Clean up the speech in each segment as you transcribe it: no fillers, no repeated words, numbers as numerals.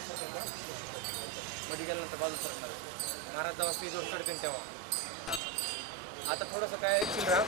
मध्ये गेल्यानंतर बाजू सरकणार महाराज जेव्हा स्टेजवर चढतील तेव्हा आता थोडंसं काय चिलरा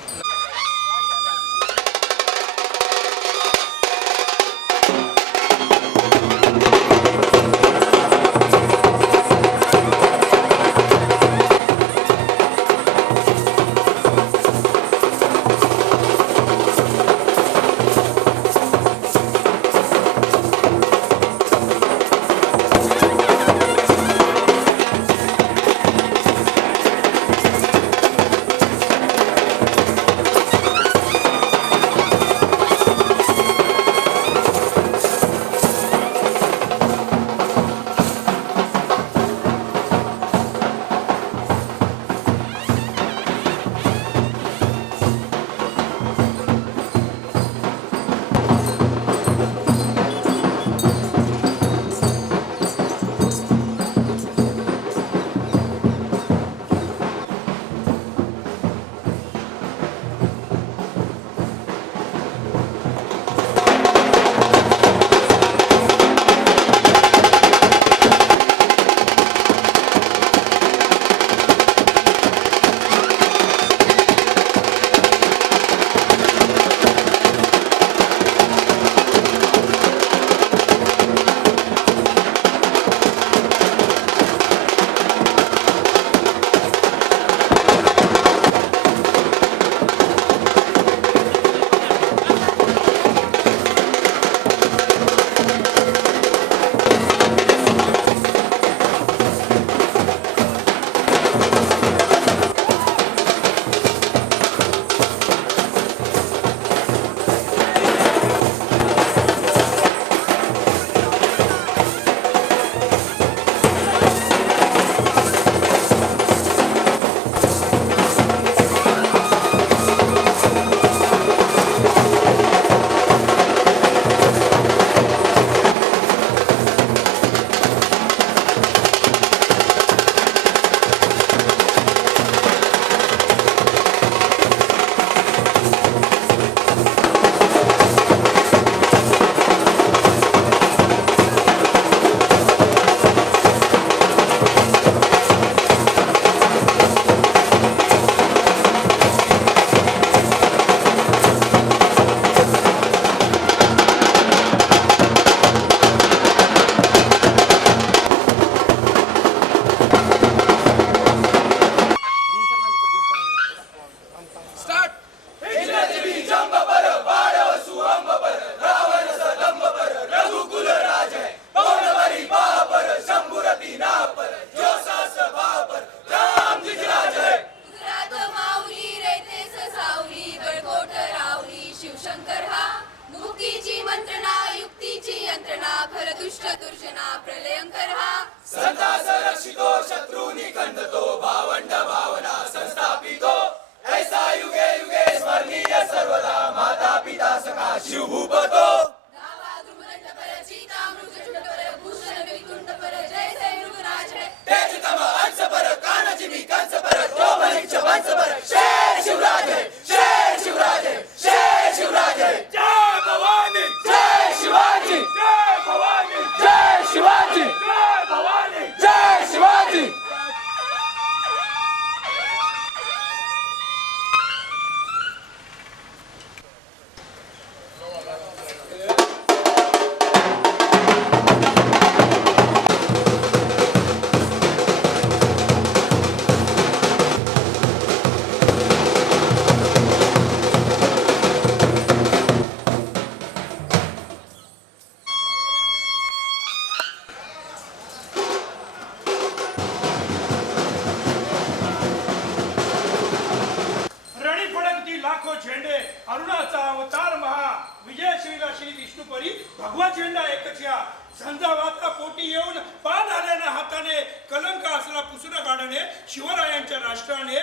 भगवा झेंडा एकच्या झंझावाता पोटी येऊन पान आल्याने हाताने कलंक असला पुसणं काढणे शिवरायांच्या राष्ट्राने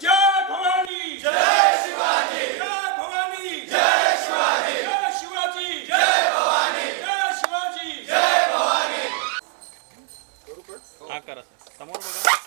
जय भवानी जय शिवाजी जय भवानी जय शिवाजी जय शिवाजी जय भवानी जय शिवाजी जय भवानी हा करा समोर बघा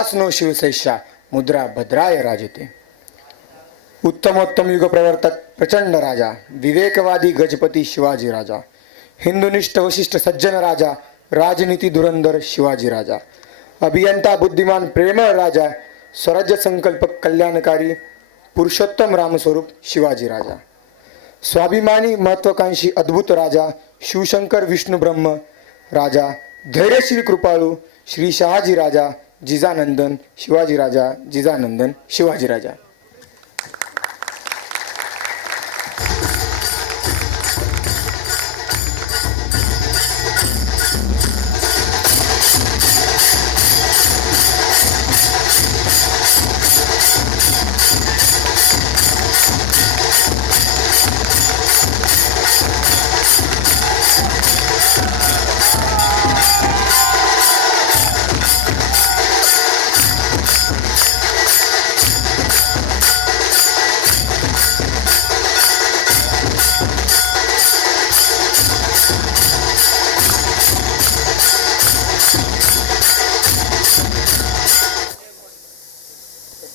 विलास नो शिवसैष्या मुद्रा भद्राय राजते. उत्तमोत्तम युग प्रवर्तक प्रचंड राजा, विवेकवादी गजपती शिवाजी राजा, हिंदुनिष्ठ वशिष्ठ सज्जन राजा, राजनीती धुरंधर शिवाजी राजा, अभियंता बुद्धिमान प्रेमळ राजा, स्वराज्य संकल्पक कल्याणकारी पुरुषोत्तम रामस्वरूप शिवाजी राजा, स्वाभिमानी महत्वाकांक्षी अद्भुत राजा शिवशंकर विष्णू ब्रह्म राजा, धैर्यशील कृपाळू श्री शहाजी राजा, जिजानंदन शिवाजी राजा, जिजानंदन शिवाजी राजा.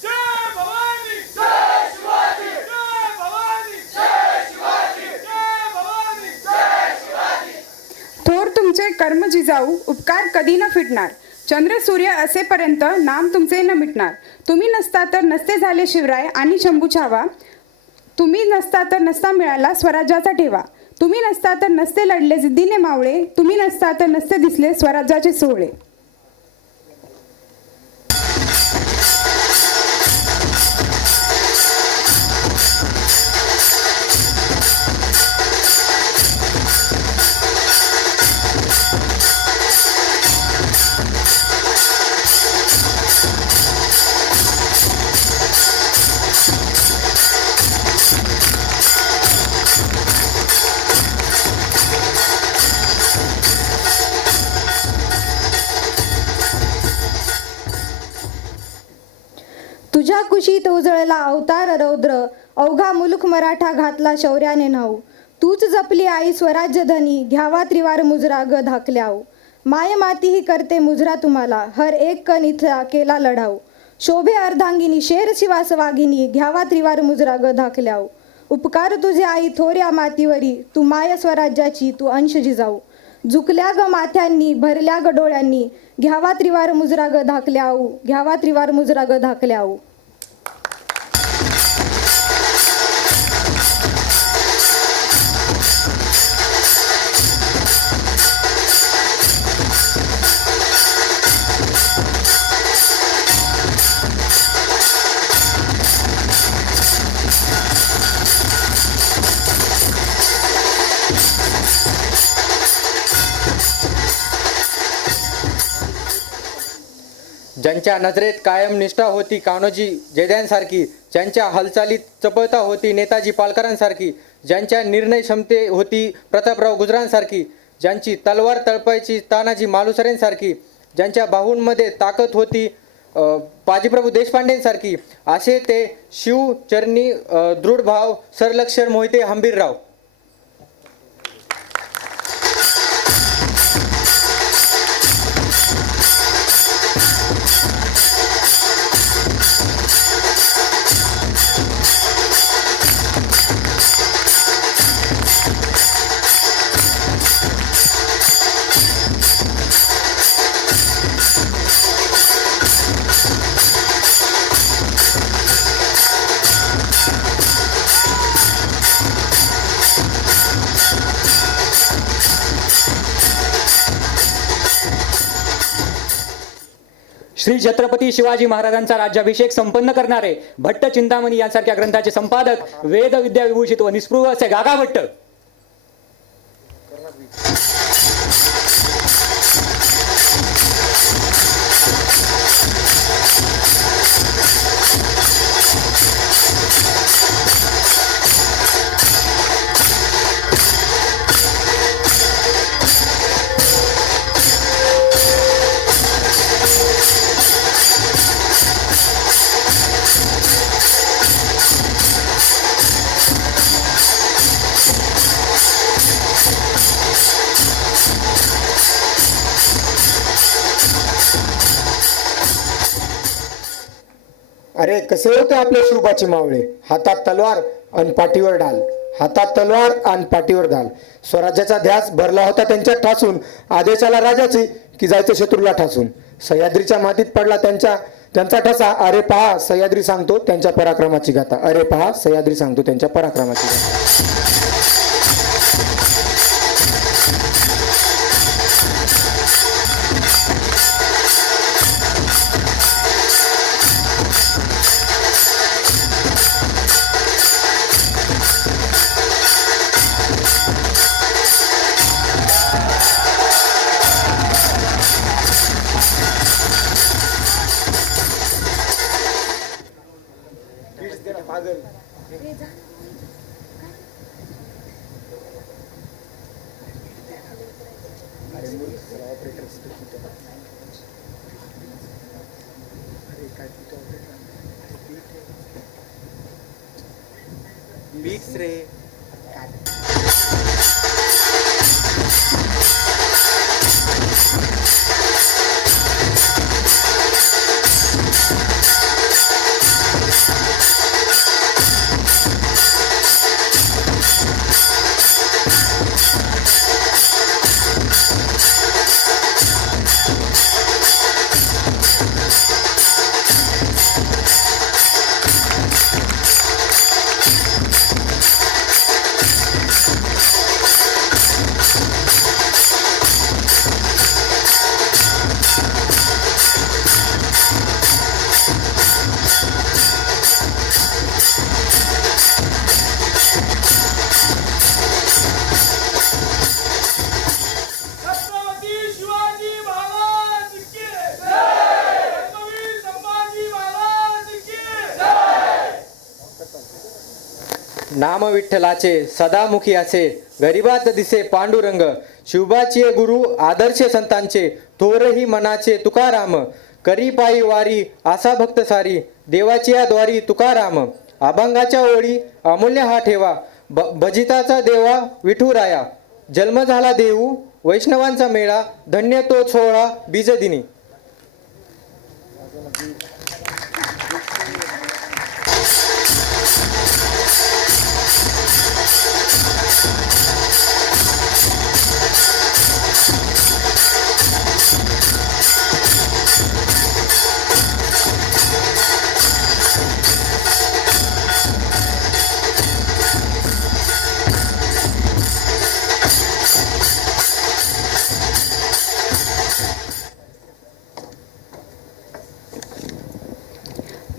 जय भवानी जय शिवाजी जय भवानी जय शिवाजी जय भवानी जय शिवाजी. थोर तुमचे कर्म जिजाऊ, उपकार कधी न फिटणार. चंद्र सूर्य असेपर्यंत नाम तुमचे न मिटणार. तुम्ही नसता तर नसते झाले शिवराय आणि शंभू छावा. तुम्ही नसता तर नसता मिळाला स्वराज्याचा ठेवा. तुम्ही नसता तर नसते लढले जिद्दीने मावळे. तुम्ही नसता तर नसते दिसले स्वराज्याचे सोहळे. तुझ्या कुशीत उजळला अवतार रौद्र, अवघा मुलूक मराठा घातला शौर्याने नाव. तूच जपली आई स्वराज्य धनी, घ्यावा त्रिवार मुजरा ग धाकल्याव. माय माती ही करते मुजरा तुम्हाला, हर एक कण इथला केला लढाव. शोभे अर्धांगिनी शेर शिवास वाघिनी, घ्यावा त्रिवार मुजरा ग धाकल्याव. उपकार तुझे आई थोऱ्या मातीवरी, तू माय स्वराज्याची तू अंश जिजाऊ. झुकल्या ग माथ्यांनी भरल्या ग डोळ्यांनी, घ्यावा त्रिवार मुजरा ग धाकल्याऊ. घ्यावा त्रिवार मुजरा ग धाकल्याऊ. ज्यांच्या नजरेत कायम निष्ठा होती कान्होजी जयद्यांसारखी, ज्यांच्या हालचालीत चपळता होती नेताजी पालकरांसारखी, ज्यांच्या निर्णय क्षमते होती प्रतापराव गुजरांसारखी, ज्यांची तलवार तळपायची तानाजी मालुसरेंसारखी, ज्यांच्या बाहूंमध्ये ताकद होती बाजीप्रभू देशपांडेंसारखी, असे ते शिवचरणी दृढ भाव सरलक्षण मोहिते हंबीरराव. श्री छत्रपती शिवाजी महाराजांचा राज्याभिषेक संपन्न करणारे भट्ट चिंतामणी यांसारख्या ग्रंथाचे संपादक वेद विद्या विभूषित व निस्पृह असे गागा भट्ट. अरे कसे होते आपले शिवबाचे मावळे, हातात तलवार आणि पाठीवर ढाल, हातात तलवार आणि पाठीवर ढाल. स्वराज्याचा ध्यास भरला होता त्यांच्यात ठासून, आदेशाला राजाचे की जायचं शत्रूला ठासून. सह्याद्रीच्या मातीत पडला त्यांचा ठसा, अरे पहा सह्याद्री सांगतो त्यांच्या पराक्रमाची गाथा, अरे पहा सह्याद्री सांगतो त्यांच्या पराक्रमाची गाथा. छत्रपती शिवाजी महाराज की जय. छत्रपती संभाजी महाराज की जय. नाम विठ्ठलाचे सदामुखी असे, गरिबात दिसे पांडुरंग. शिवबाचे गुरु आदर्श संतांचे, थोरही मनाचे तुकाराम. करी पायी वारी आसा भक्त सारी, देवाची या द्वारी तुकाराम. अभंगाच्या ओळी अमूल्य हा ठेवा, भजिताचा देवा विठुराया. जन्म झाला देऊ वैष्णवांचा मेळा, धन्य तो सोहळा बीजदिनी.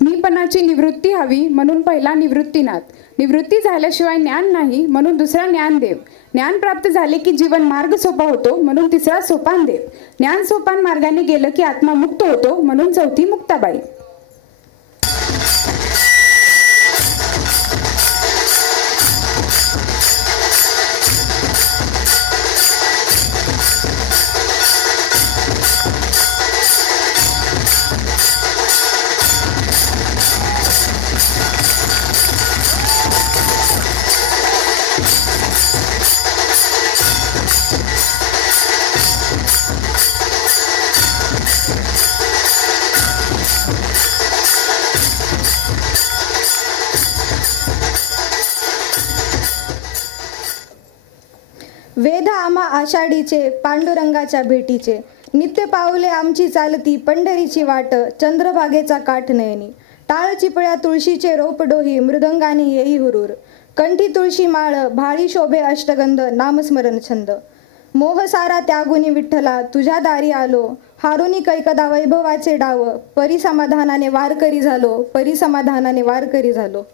मीपणाची निवृत्ती हवी म्हणून पहिला निवृत्तीनाथ. निवृत्ती झाल्याशिवाय ज्ञान नाही म्हणून दुसरा ज्ञानदेव. ज्ञान प्राप्त झाले की जीवन मार्ग सोपा होतो म्हणून तिसरा सोपानदेव. ज्ञान सोपान मार्गाने गेलं की आत्मा मुक्त होतो म्हणून चौथी मुक्ताबाई. वेद आम्हा आषाढीचे, पांडुरंगाच्या भेटीचे. नित्य पाऊले आमची चालती, पंढरीची वाट, चंद्रभागेचा काठ नयनी. टाळ चिपळ्या तुळशीचे रोप डोही, मृदंगाने येई हुरूर. कंठी तुळशी माळ, भाळी शोभे अष्टगंध, नामस्मरण छंद. मोह सारा त्यागुनी विठ्ठला, तुझ्या दारी आलो. हारुनी कैकदा वैभवाचे डाव, परिसमाधानाने वारकरी झालो, परिसमाधानाने वारकरी झालो.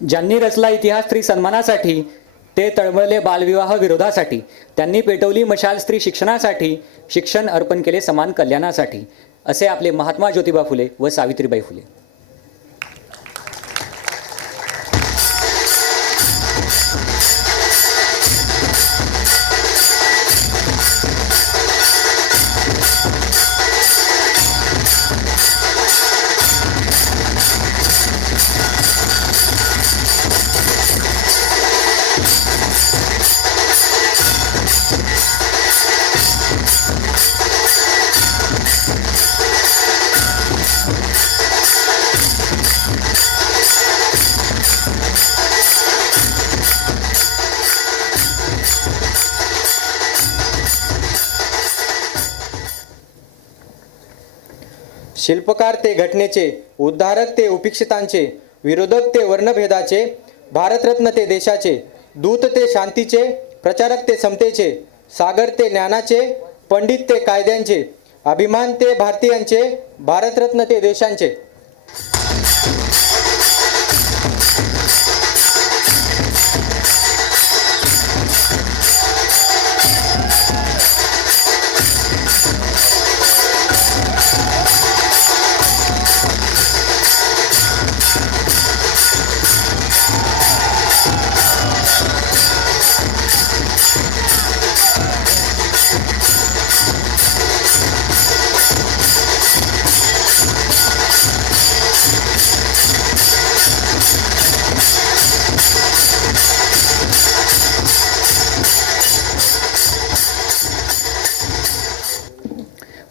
ज्यांनी रचला इतिहास स्त्री सन्मानासाठी, ते तळमळले बालविवाह विरोधासाठी, त्यांनी पेटवली मशाल स्त्री शिक्षणासाठी, शिक्षण अर्पण केले समान कल्याणासाठी, असे आपले महात्मा ज्योतिबा फुले व सावित्रीबाई फुले. शिल्पकार ते घटनेचे, उद्धारक ते उपेक्षितांचे, विरोधक ते वर्णभेदाचे, भारतरत्न ते देशाचे, दूत ते शांतीचे, प्रचारक ते समतेचे, सागर ते ज्ञानाचे, पंडित ते कायद्यांचे, अभिमान ते भारतीयांचे, भारतरत्न ते देशांचे.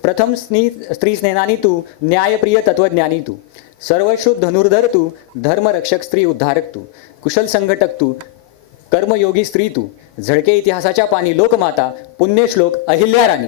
प्रथम स्त्री स्नेहानी तू, न्यायप्रिय तत्वज्ञानी तू, सर्वश्रुत धनुर्धर तू, धर्मरक्षक स्त्री उद्धारक तू, कुशल संघटक तू, कर्मयोगी स्त्री तू, झळके इतिहासाच्या पाणी लोकमाता, पुण्यश्लोक अहिल्या राणी.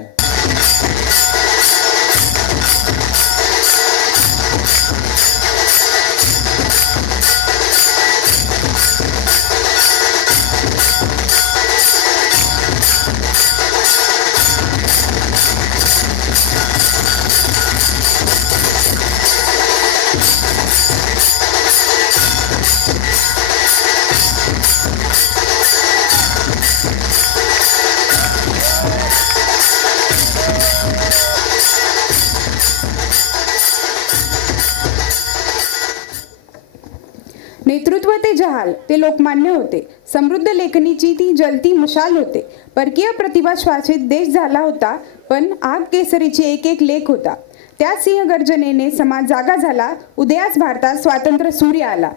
नेतृत्व ते जहाल ते लोकमान्य होते. समृद्ध लेखणीची ती जलती मशाल होते. परकीय प्रतिभा श्वासित देश झाला होता, पण आग केसरीची एक एक लेख होता. त्या सिंहगर्जनेने समाज जागा झाला. उदयास भारतात स्वातंत्र्य सूर्य आला.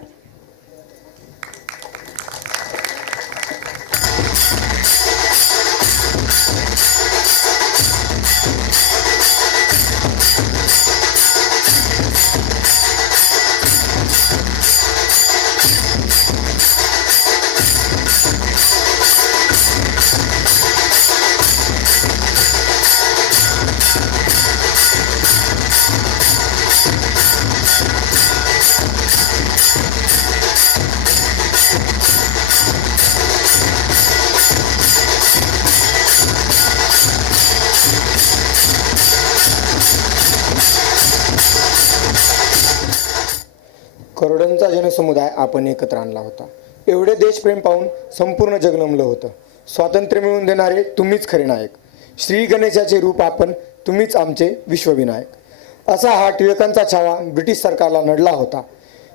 करोडोंचा जनसमुदाय आपण एकत्र आणला होता. एवढे देशप्रेम पाहून संपूर्ण जग नमलं होतं. स्वातंत्र्य मिळवून देणारे तुम्हीच खरे नायक. श्री गणेशाचे रूप आपण, तुम्हीच आमचे विश्वविनायक. असा हा टिळकांचा छावा ब्रिटिश सरकारला नडला होता.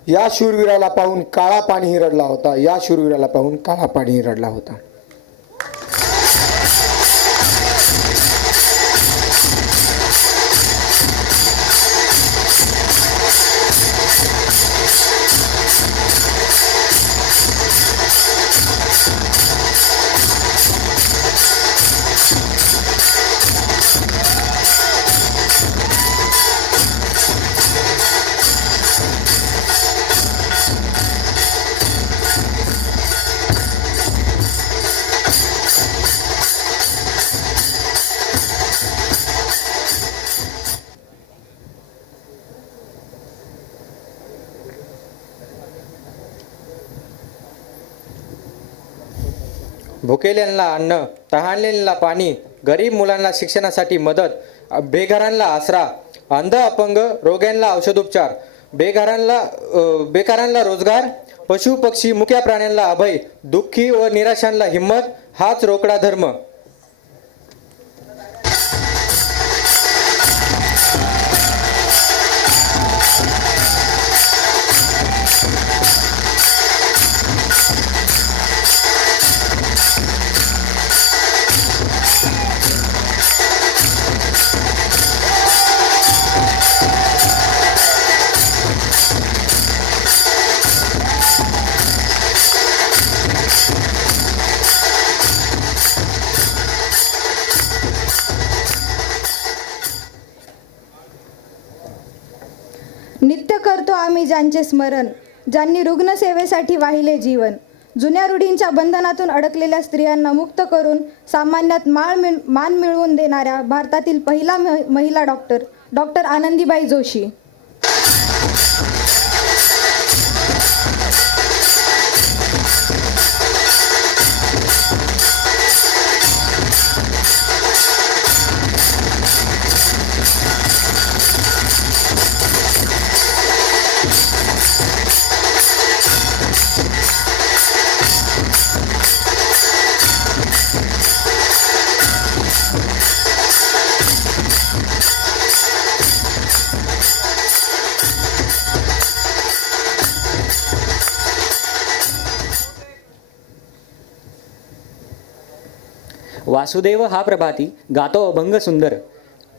या शूरवीराला पाहून काळा पाणीही रडला होता. या शूरवीराला पाहून काळा पाणीही रडला होता. भुकेल्यांना अन्न, तहानलेल्यांना पाणी, गरीब मुलांना शिक्षणासाठी मदत, बेघरांना आसरा, अंध अपंग रोग्यांना औषधोपचार, बेकारांना रोजगार, पशु पक्षी मुक्या प्राण्यांना अभय, दुःखी व निराशांना हिंमत, हाच रोकडा धर्म. नित्य करतो आम्ही ज्यांचे स्मरण, ज्यांनी रुग्णसेवेसाठी वाहिले जीवन. जुन्या रूढींच्या बंधनातून अडकलेल्या स्त्रियांना मुक्त करून सामान्यात मान मिळवून देणाऱ्या भारतातील पहिला महिला डॉक्टर आनंदीबाई जोशी. वासुदेव हा प्रभाती गातो अभंग सुंदर,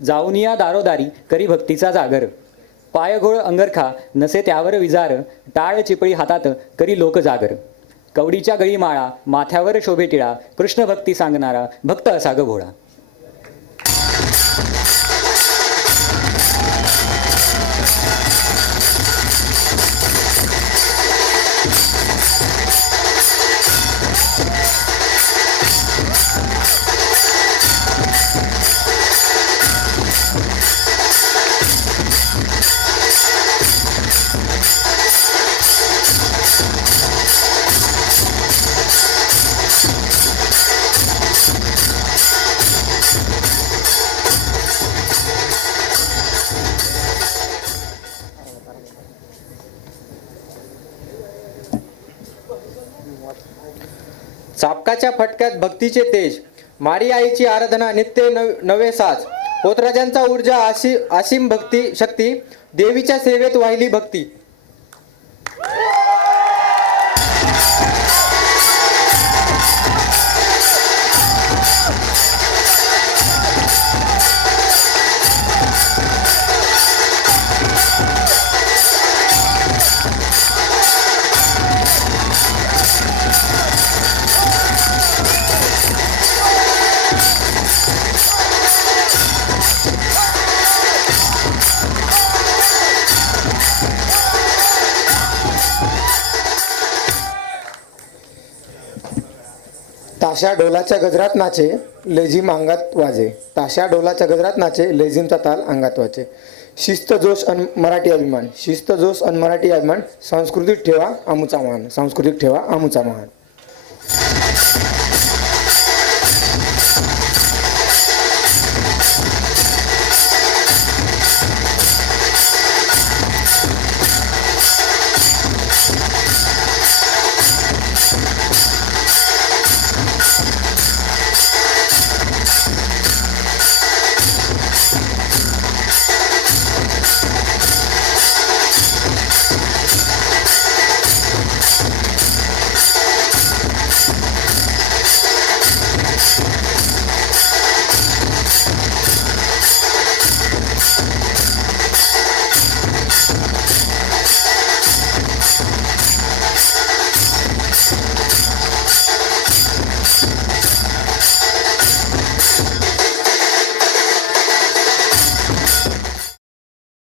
जाऊनिया दारोदारी करी भक्तीचा जागर. पायघोळ अंगरखा नसे त्यावर विजार, टाळ चिपळी हातात करी लोक जागर. कवडीच्या गळी माळा माथ्यावर शोभे टिळा, कृष्ण भक्ती सांगणारा भक्त असा ग भोळा. चापकाच्या फटक्यात भक्तीचे तेज, मारी आईची आराधना नित्य नवे साज. पोतराजांचा ऊर्जा असीम भक्ती शक्ती, देवीच्या सेवेत वाहिली भक्ती. ताशा ढोलाच्या गजरात नाचे, लेझिम अंगात वाजे. ताशा ढोलाच्या गजरात नाचे, लेझिमचा ताल अंगात वाचे. शिस्त जोश अन मराठी अभिमान, शिस्त जोश अन मराठी अभिमान. सांस्कृतिक ठेवा आमुचा मान, सांस्कृतिक ठेवा आमुचा मान.